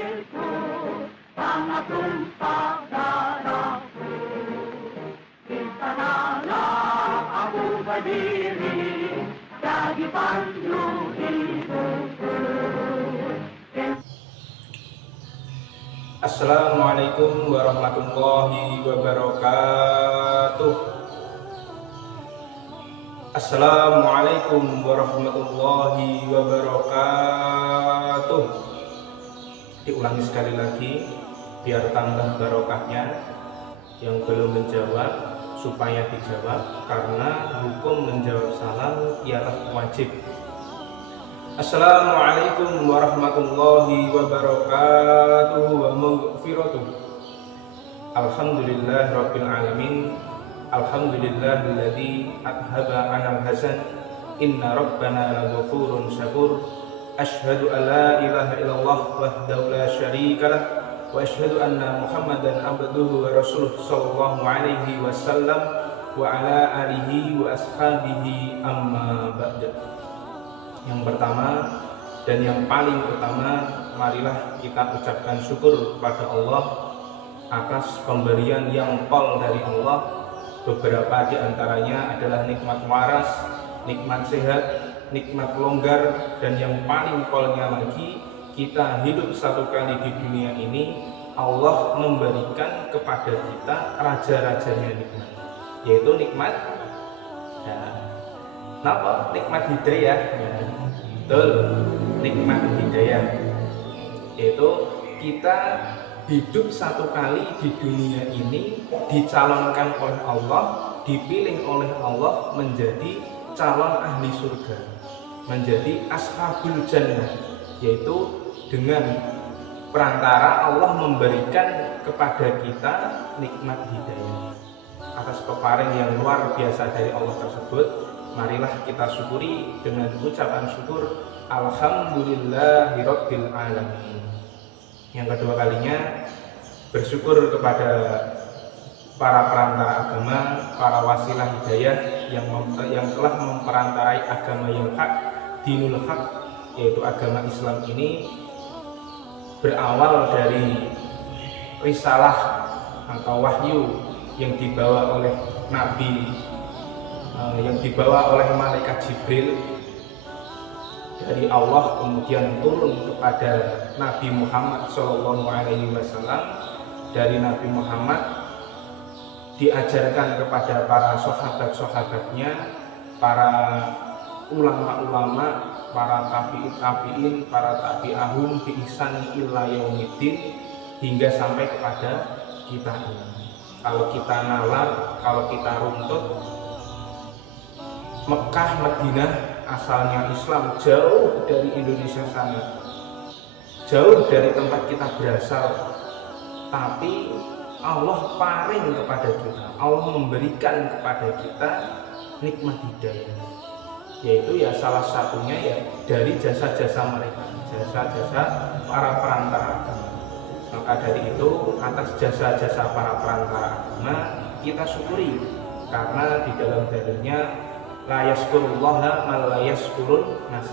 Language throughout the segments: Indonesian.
tanahku, tanah tumpah darahku. Di sanalah aku berdiri, jadi pandu hidupku. Assalamualaikum warahmatullahi wabarakatuh. Assalamualaikum warahmatullahi wabarakatuh. Diulangi sekali lagi biar tambah barokahnya. Yang belum menjawab supaya dijawab, karena hukum menjawab salam ialah wajib. Assalamualaikum warahmatullahi wabarakatuh wa maghfiratuh. Alhamdulillah rabbil alamin. Alhamdulillahilladzi adhaba 'anal hazan. Inna rabbana laghafurun syakur. Asyhadu an la ilaha illallah wahdahu la syarikalah wa asyhadu anna Muhammadan abduhu wa rasuluh sallallahu alaihi wasallam wa ala alihi wa ashabihi amma ba'd. Yang pertama dan yang paling utama, marilah kita ucapkan syukur kepada Allah atas pemberian yang pol dari Allah. Beberapa di antaranya adalah nikmat waras, nikmat sehat, nikmat longgar, dan yang paling polnya lagi, kita hidup satu kali di dunia ini. Allah memberikan kepada kita raja-rajanya nikmat, yaitu nikmat nikmat hidayah. Betul, nikmat hidayah, yaitu kita hidup satu kali di dunia ini, dicalonkan oleh Allah, dipilih oleh Allah menjadi calon ahli surga, menjadi ashabul jannah, yaitu dengan perantara Allah memberikan kepada kita nikmat hidayah. Atas peparing yang luar biasa dari Allah tersebut, marilah kita syukuri dengan ucapan syukur alhamdulillahirabbil alamin. Yang kedua kalinya, bersyukur kepada para perantara agama, para wasilah hidayah yang telah memperantarai agama yang hak, dinul hak, yaitu agama Islam ini berawal dari risalah atau wahyu yang dibawa oleh Nabi, yang dibawa oleh malaikat Jibril dari Allah, kemudian turun kepada Nabi Muhammad SAW. Dari Nabi Muhammad diajarkan kepada para sahabat-sahabatnya, para ulama-ulama, para tabi'in, para tabi'ahum bi ihsan ila yaumiddin, hingga sampai kepada kita ini. Kalau kita nalar, kalau kita runtut, Mekah, Madinah asalnya Islam, jauh dari Indonesia sana, jauh dari tempat kita berasal, tapi Allah paring kepada kita, Allah memberikan kepada kita nikmat hidayah, yaitu ya salah satunya ya dari jasa-jasa mereka, jasa-jasa para perantara agama. Maka dari itu, atas jasa-jasa para perantara agama kita syukuri, karena di dalam dalilnya la yaskurullaha man la yaskurun nas.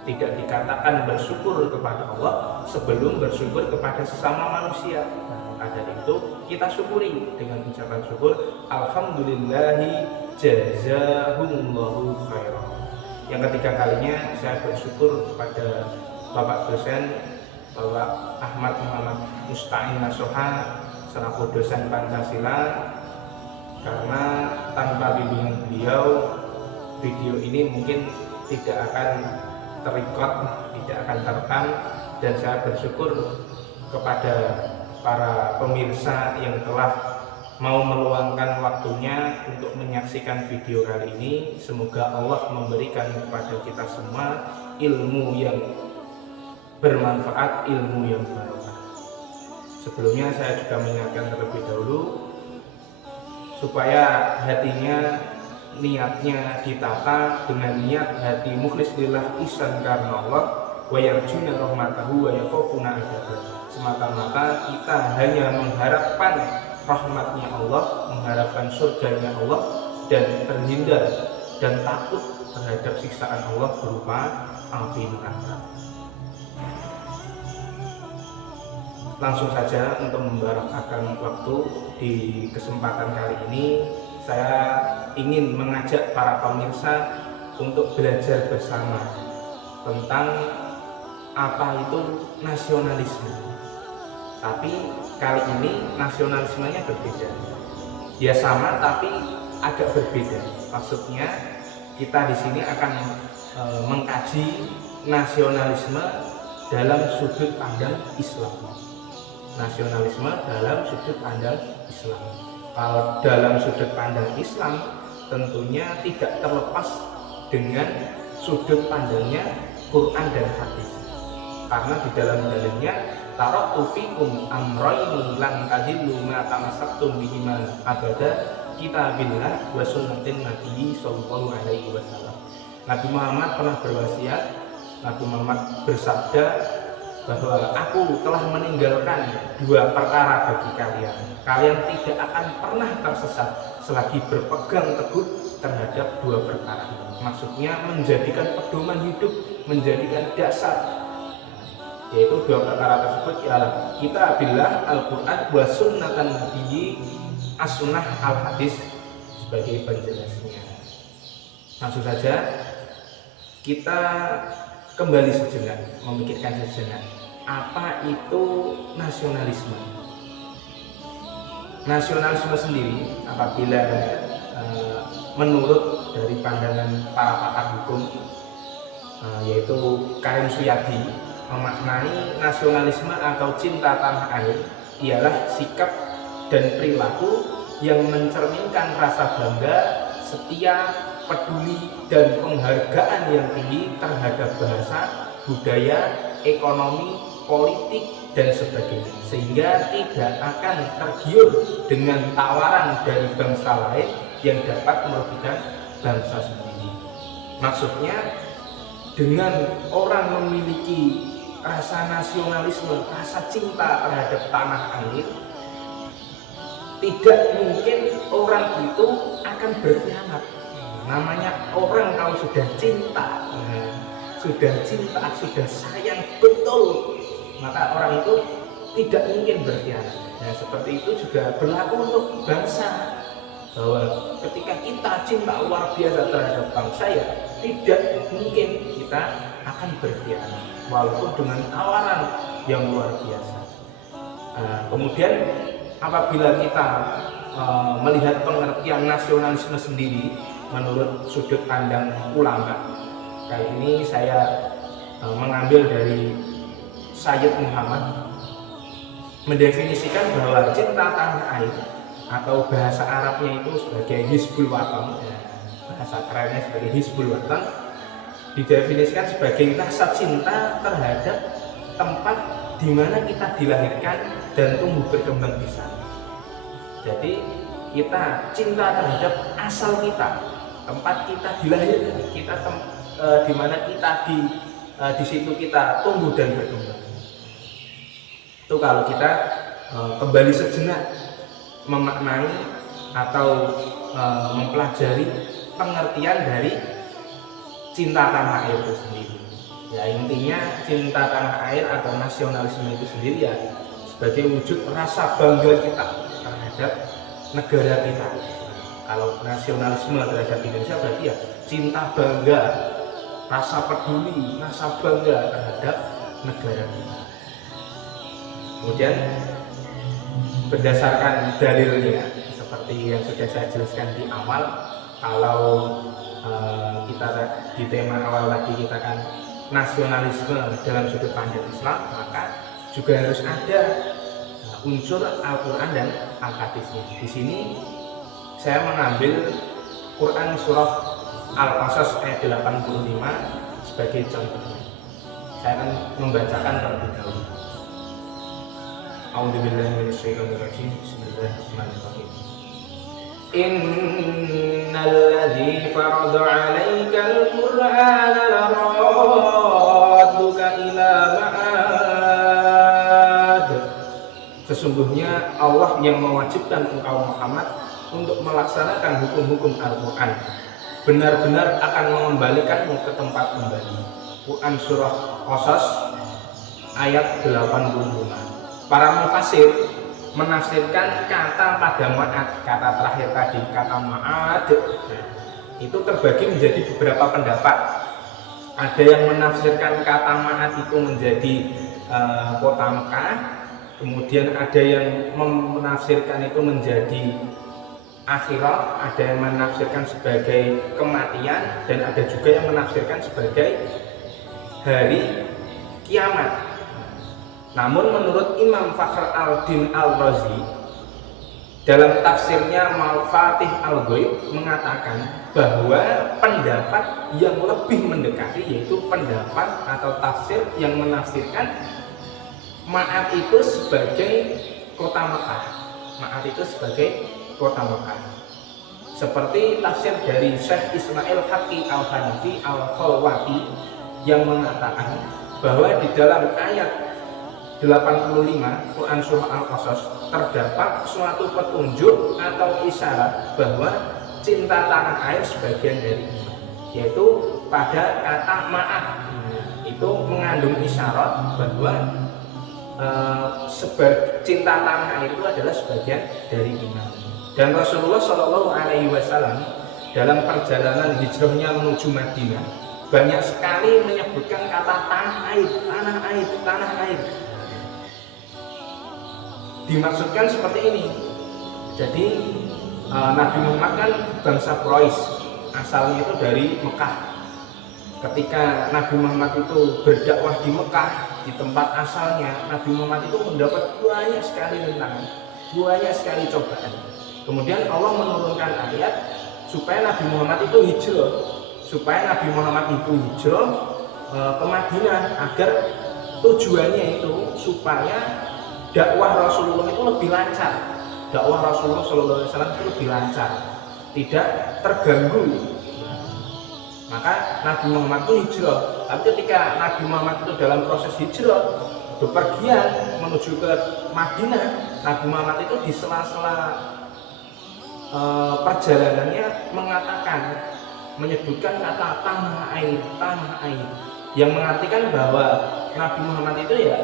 Tidak dikatakan bersyukur kepada Allah sebelum bersyukur kepada sesama manusia. Maka dari itu kita syukuri dengan ucapan syukur alhamdulillahi jazahumullahu khairan. Yang ketiga kalinya, saya bersyukur kepada Bapak dosen, Bapak Ahmad Muhammad Musta'in Nasoha selaku dosen Pancasila, karena tanpa bimbingan beliau video ini mungkin tidak akan terrecord, tidak akan terekam. Dan saya bersyukur kepada para pemirsa yang telah mau meluangkan waktunya untuk menyaksikan video kali ini. Semoga Allah memberikan kepada kita semua ilmu yang bermanfaat, ilmu yang barokah. Sebelumnya saya juga mengingatkan terlebih dahulu supaya hatinya, niatnya ditata dengan niat hati mukhlis lillah ihsan karena Allah, wa yarjuna rahmatahu wa yakhafuna adzabah. Semata-mata kita hanya mengharapkan rahmatnya Allah, mengharapkan surganya Allah, dan terhindar dan takut terhadap siksaan Allah berupa api neraka. langsung saja untuk membarakahkan waktu di kesempatan kali ini, saya ingin mengajak para pemirsa untuk belajar bersama tentang apa itu nasionalisme. Tapi kali ini nasionalismenya berbeda. Ya sama tapi agak berbeda. Maksudnya kita di sini akan mengkaji nasionalisme dalam sudut pandang Islam. Nasionalisme dalam sudut pandang Islam. Kalau dalam sudut pandang Islam tentunya tidak terlepas dengan sudut pandangnya Quran dan hadis. Karena di dalam dalilnya taraktu fikum amrayni lan tadillu ma tamassaktum bihima abada kitabillah wa sunnatin nabi sallallahu alaihi wasallam. Nabi Muhammad pernah berwasiat, Nabi Muhammad bersabda bahwa aku telah meninggalkan dua perkara bagi kalian. Kalian tidak akan pernah tersesat selagi berpegang teguh terhadap dua perkara. Maksudnya menjadikan pedoman hidup, menjadikan dasar. Yaitu dua perkara tersebut ialah kitabillah Al-Quran wa sunnatan nabiyyi as-sunnah al-hadis sebagai penjelasnya. Langsung saja kita kembali sejenak, memikirkan sejenak apa itu nasionalisme. Nasionalisme sendiri apabila menurut dari pandangan para pakar hukum yaitu Karim Suyadi memaknai nasionalisme atau cinta tanah air ialah sikap dan perilaku yang mencerminkan rasa bangga, setia, peduli, dan penghargaan yang tinggi terhadap bahasa, budaya, ekonomi, politik, dan sebagainya, sehingga tidak akan tergiur dengan tawaran dari bangsa lain yang dapat merugikan bangsa sendiri. Maksudnya dengan orang memiliki rasa nasionalisme, rasa cinta terhadap tanah air, tidak mungkin orang itu akan berkhianat. Namanya orang kalau sudah cinta, sudah sayang betul, maka orang itu tidak mungkin berkhianat. Nah, seperti itu juga berlaku untuk bangsa, bahwa ketika kita cinta luar biasa terhadap bangsa, ya tidak mungkin kita akan berkhianat walaupun dengan tawaran yang luar biasa. Kemudian apabila kita melihat pengertian nasionalisme sendiri menurut sudut pandang ulama, kali ini saya mengambil dari Sayyid Muhammad mendefinisikan bahwa cinta tanah air atau bahasa Arabnya itu sebagai Hizbul Watan, bahasa kerennya sebagai Hizbul Watan, didefinisikan sebagai rasa cinta terhadap tempat di mana kita dilahirkan dan tumbuh berkembang di sana. Jadi kita cinta terhadap asal kita, tempat kita dilahirkan, kita di mana kita di situ kita tumbuh dan berkembang. Itu kalau kita kembali sejenak memaknai atau mempelajari pengertian dari cinta tanah air itu sendiri. Ya, intinya cinta tanah air atau nasionalisme itu sendiri ya sebagai wujud rasa bangga kita terhadap negara kita. Kalau nasionalisme terhadap Indonesia berarti ya cinta bangga, rasa peduli, rasa bangga terhadap negara kita. Kemudian berdasarkan dalilnya seperti yang sudah saya jelaskan di awal, kalau kita di tema awal tadi kita kan nasionalisme dalam sudut pandang Islam, maka juga harus ada unsur Al-Quran dan Al-Hadisnya. Di sini saya mengambil Quran surah Al-Qasas ayat 85 sebagai contohnya. Saya akan membacakan terlebih dahulu. A'udzubillahi minasyaitonirrajim. Bismillahirrahmanirrahim. Innal ladzi farada 'alaikal Qur'ana laradduka ila ma'ad. Sesungguhnya Allah yang mewajibkan engkau Muhammad untuk melaksanakan hukum-hukum Al-Quran benar-benar akan mengembalikanmu ke tempat kembali. Quran surah Qasas ayat 85. para mufassir menafsirkan kata pada ma'ad, kata terakhir tadi, kata ma'ad, itu terbagi menjadi beberapa pendapat. Ada yang menafsirkan kata ma'ad itu menjadi kota Mekah, kemudian ada yang menafsirkan itu menjadi akhirat, ada yang menafsirkan sebagai kematian, dan ada juga yang menafsirkan sebagai hari kiamat. Namun menurut Imam Fakhr al-Din al-Razi dalam tafsirnya Mafatih al-Ghaib mengatakan bahwa pendapat yang lebih mendekati yaitu pendapat atau tafsir yang menafsirkan Ma'ad itu sebagai kota Mekah. Ma'ad itu sebagai kota Mekah. Seperti tafsir dari Syekh Ismail Haqqi al-Hanafi al-Khalwati yang mengatakan bahwa di dalam ayat 85 Quran Surah Al-Qasas terdapat suatu petunjuk atau isyarat bahwa cinta tanah air sebagian dari iman, yaitu pada kata ma'ad itu mengandung isyarat bahwa cinta tanah air itu adalah sebagian dari iman. Dan Rasulullah Shallallahu Alaihi Wasallam dalam perjalanan hijrahnya menuju Madinah banyak sekali menyebutkan kata tanah air, tanah air, tanah air. Dimaksudkan seperti ini. Jadi Nabi Muhammad kan bangsa Quraisy, asalnya itu dari Mekah. Ketika Nabi Muhammad itu berdakwah di Mekah, di tempat asalnya, Nabi Muhammad itu mendapat banyak sekali rintangan, banyak sekali cobaan. Kemudian Allah menurunkan ayat supaya Nabi Muhammad itu hijrah, supaya Nabi Muhammad itu hijrah ke Madinah, agar tujuannya itu supaya dakwah Rasulullah itu lebih lancar, dakwah Rasulullah SAW itu lebih lancar, tidak terganggu. Maka Nabi Muhammad itu hijrah. Tapi ketika Nabi Muhammad itu dalam proses hijrah, bepergian menuju ke Madinah, Nabi Muhammad itu di sela-sela perjalanannya menyebutkan kata tanah air, yang mengartikan bahwa Nabi Muhammad itu ya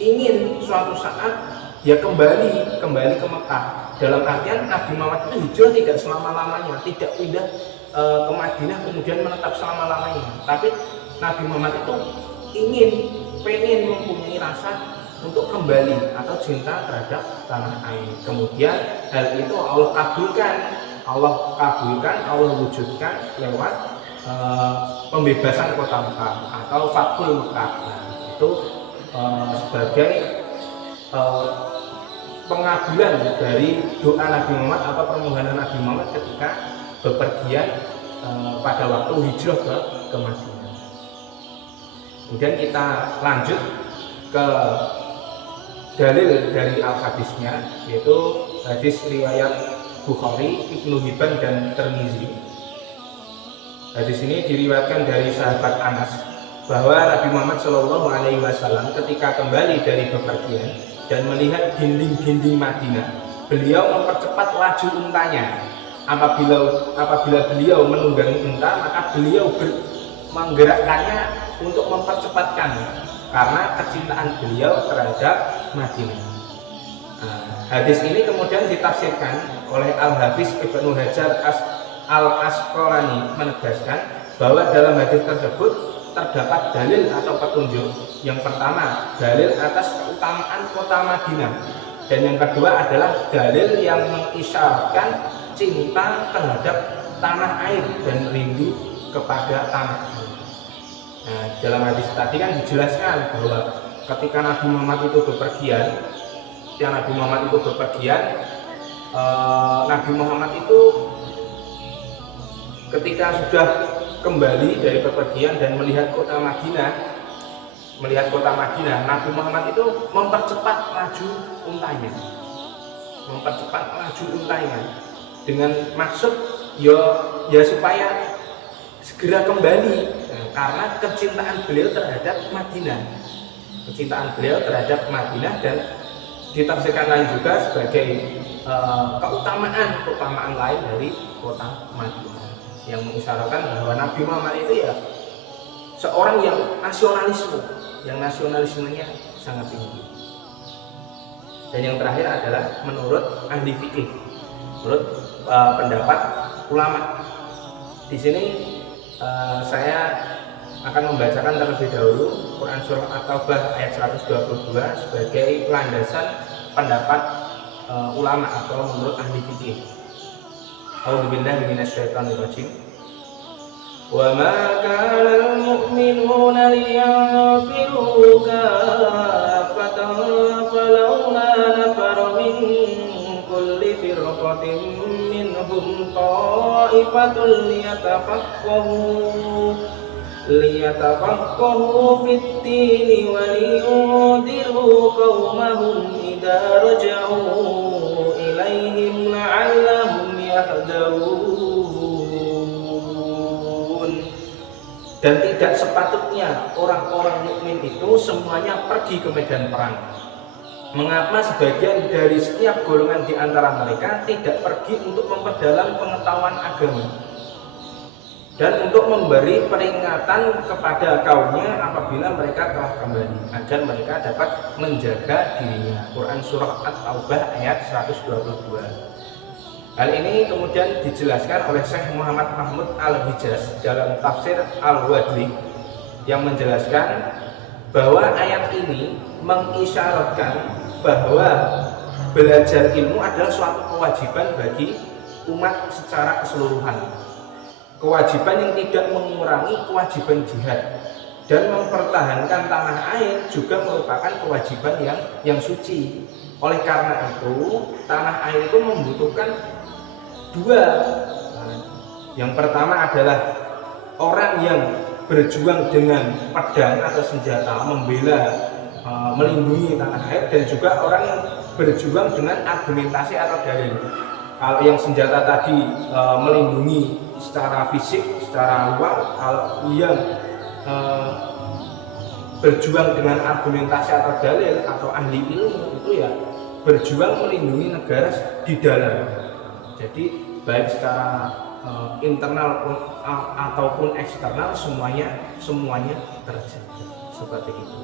ingin suatu saat ya kembali ke Mekah. Dalam artian Nabi Muhammad itu hijrah tidak selama-lamanya, tidak pindah ke Madinah kemudian menetap selama-lamanya. Tapi Nabi Muhammad itu pengen mempunyai rasa untuk kembali atau cinta terhadap tanah air. Kemudian hal itu Allah kabulkan, Allah wujudkan lewat pembebasan kota Mekah atau Fathul Mekah. Nah, itu sebagai pengabulan dari doa Nabi Muhammad atau permohonan Nabi Muhammad ketika bepergian pada waktu hijrah ke Madinah. Kemudian kita lanjut ke dalil dari al-hadisnya, yaitu hadis riwayat Bukhari, Ibnu Hibban dan Tirmizi. Hadis ini diriwayatkan dari sahabat Anas bahwa Nabi Muhammad Shallallahu Alaihi Wasallam ketika kembali dari bepergian dan melihat dinding-dinding Madinah, beliau mempercepat laju untanya. Apabila beliau menunggangi unta, maka beliau menggerakkannya untuk mempercepatkan karena kecintaan beliau terhadap Madinah. Hadis ini kemudian ditafsirkan oleh Al-Hafiz Ibnu Hajar Al-Asqalani menegaskan bahwa dalam hadis tersebut terdapat dalil atau petunjuk. Yang pertama, dalil atas keutamaan kota Madinah, dan yang kedua adalah dalil yang mengisyaratkan cinta terhadap tanah air dan rindu kepada tanah air. Nah, dalam hadis tadi kan dijelaskan bahwa ketika Nabi Muhammad itu bepergian, Nabi Muhammad itu ketika sudah kembali dari bepergian dan melihat kota Madinah, Nabi Muhammad itu mempercepat laju untanya, dengan maksud ya supaya segera kembali, karena kecintaan beliau terhadap Madinah, dan ditafsirkan lain juga sebagai keutamaan lain dari kota Madinah yang mengisyaratkan bahwa Nabi Muhammad itu ya seorang yang nasionalismenya sangat tinggi. Dan yang terakhir adalah menurut ahli fikih, menurut pendapat ulama. Di sini saya akan membacakan terlebih dahulu Quran surah At-Taubah ayat 122 sebagai landasan pendapat ulama atau menurut ahli fikih. A'udzubillahi minasyaitonirrajim. Wa ma kana al-mu'minuna liyanfiru kaffatan falawla nafara min kulli firqatin minhum ta'ifatun liyatafaqahu fid-dini wa liyundiru qaumahum idza raja'u ilaihim la'allahum yahdharun. Dan tidak sepatutnya orang-orang mukmin itu semuanya pergi ke medan perang. Mengapa sebagian dari setiap golongan di antara mereka tidak pergi untuk memperdalam pengetahuan agama dan untuk memberi peringatan kepada kaumnya apabila mereka telah kembali, agar mereka dapat menjaga dirinya. Quran surah At-Taubah ayat 122. Hal ini kemudian dijelaskan oleh Syekh Muhammad Mahmud Al-Hijaz dalam tafsir Al-Wadli, yang menjelaskan bahwa ayat ini mengisyaratkan bahwa belajar ilmu adalah suatu kewajiban bagi umat secara keseluruhan. Kewajiban yang tidak mengurangi kewajiban jihad, dan mempertahankan tanah air juga merupakan kewajiban yang suci. Oleh karena itu, tanah air itu membutuhkan dua. Yang pertama adalah orang yang berjuang dengan pedang atau senjata membela, melindungi tanah air, dan juga orang yang berjuang dengan argumentasi atau dalil. Kalau yang senjata tadi melindungi secara fisik, secara luar, kalau yang berjuang dengan argumentasi atau dalil atau ahli ilmu itu ya berjuang melindungi negara di dalam. Jadi baik secara internal ataupun eksternal semuanya terjaga seperti itu.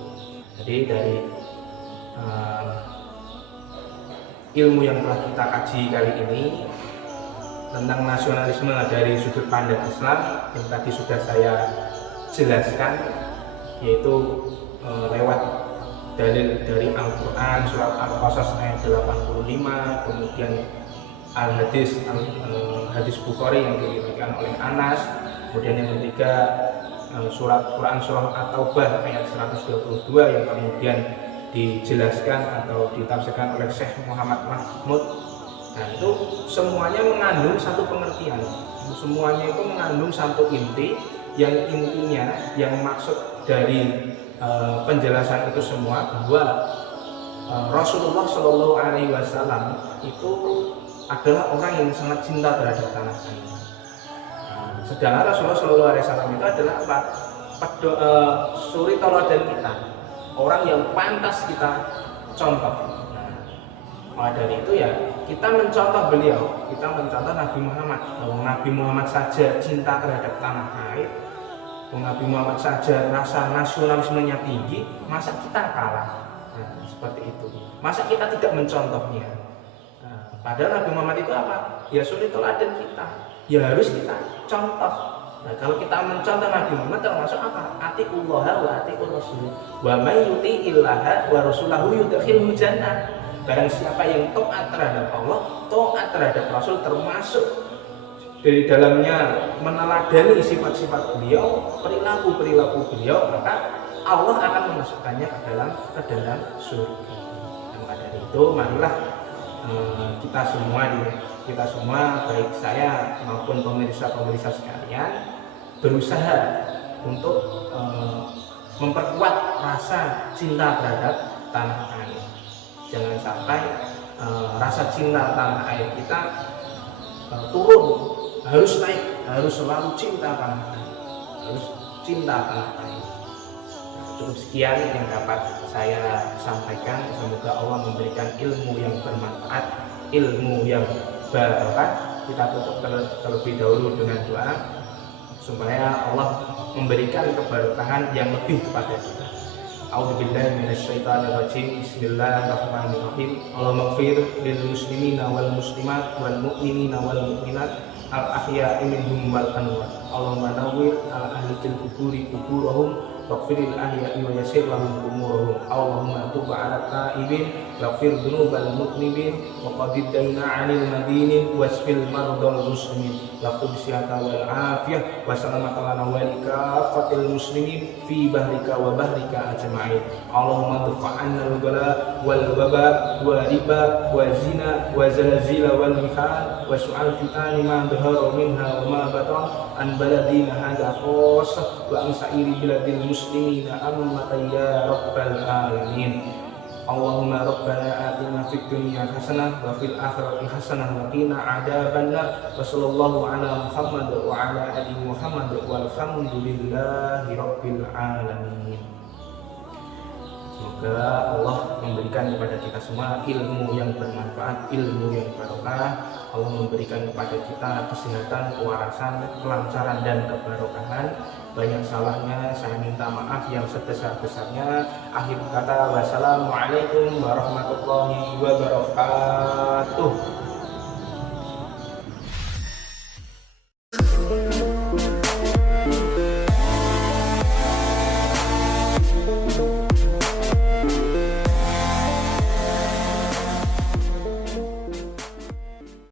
Jadi dari ilmu yang telah kita kaji kali ini tentang nasionalisme dari sudut pandang Islam yang tadi sudah saya jelaskan, yaitu lewat dalil dari Al-Quran surat Al-Qasas ayat 85, kemudian hadis Bukhari yang diriwayatkan oleh Anas, kemudian yang ketiga surat Quran surah At-Taubah ayat 122 yang kemudian dijelaskan atau ditafsirkan oleh Syekh Muhammad Mahmud. Nah, itu semuanya mengandung satu pengertian, semuanya itu mengandung satu inti, yang intinya yang maksud dari penjelasan itu semua bahwa Rasulullah Shallallahu Alaihi Wasallam itu adalah orang yang sangat cinta terhadap tanah air. Sedangkan Rasulullah Shallallahu Alaihi Wasallam itu adalah apa? Suri teladan kita, orang yang pantas kita contoh. Maka dari itu ya kita mencontoh beliau, kita mencontoh Nabi Muhammad. Nabi Muhammad saja cinta terhadap tanah air, Nabi Muhammad saja rasa nasionalismenya tinggi, masa kita kalah? Nah, seperti itu. Masa kita tidak mencontohnya? Nah, padahal Nabi Muhammad itu apa? Ya suri teladan kita, ya harus kita contoh. Nah, kalau kita mencontoh Nabi Muhammad termasuk apa? Atiqullaha wa atiqur rasul. Wa may yuti'illaha wa rasulahu yudkhilhu jannah. Barang siapa yang taat terhadap Allah, taat terhadap Rasul, termasuk dari dalamnya meneladani sifat-sifat beliau, perilaku-perilaku beliau, maka Allah akan memasukkannya ke dalam surga. Dan maka dari itu, marilah kita semua baik saya maupun pemirsa sekalian berusaha untuk memperkuat rasa cinta terhadap tanah air. Jangan sampai rasa cinta tanah air kita turun, harus naik, harus selalu cinta tanah air, harus cinta tanah air. Cukup sekian yang dapat saya sampaikan. Semoga Allah memberikan ilmu yang bermanfaat, ilmu yang barokah. Kita tutup terlebih dahulu dengan doa supaya Allah memberikan keberkahan yang lebih kepada kita. A'udzubillahi minasyaitonirrajim. Bismillahirrahmanirrahim. Allahumma ighfir lil muslimina wal muslimat wal mu'minina wal mu'minat al ahya'i minhum wal amwat. Allahumma nawwir ala ahli kuburi kuburahum waghfiril ahya'i wa yassir lahum umurahum. Allahumma tub 'ala taibin waghfir dzunubal mudnibin wa qadid daina 'anil madinin wasfil mardal muslimin laqub sihata wal afiyah wa salamata lana wa likafatil muslimin fi bahrika wa bahrika ajma'in. Allahumma dfa'anna al-bala wal waba wa riba wa zina wa zalzila wal mihal wa su'al fitani ma dhahara minha wa ma batan an baladina hadha khassah wa an sa'iri biladil muslimina ammatan ya rabbal alamin. Allahumma rabbana atina fid dunya hasanah wa fil akhirati hasanah wa qina adzabannar. Wa sallallahu ala Muhammad wa ala ali Muhammad walhamdulillahi rabbil alamin. Semoga Allah memberikan kepada kita semua ilmu yang bermanfaat, ilmu yang barokah. Allah memberikan kepada kita kesehatan, kewarasan, kelancaran dan kebarokahan. Banyak salahnya saya minta maaf yang sebesar-besarnya. Akhir kata, wassalamualaikum warahmatullahi wabarakatuh.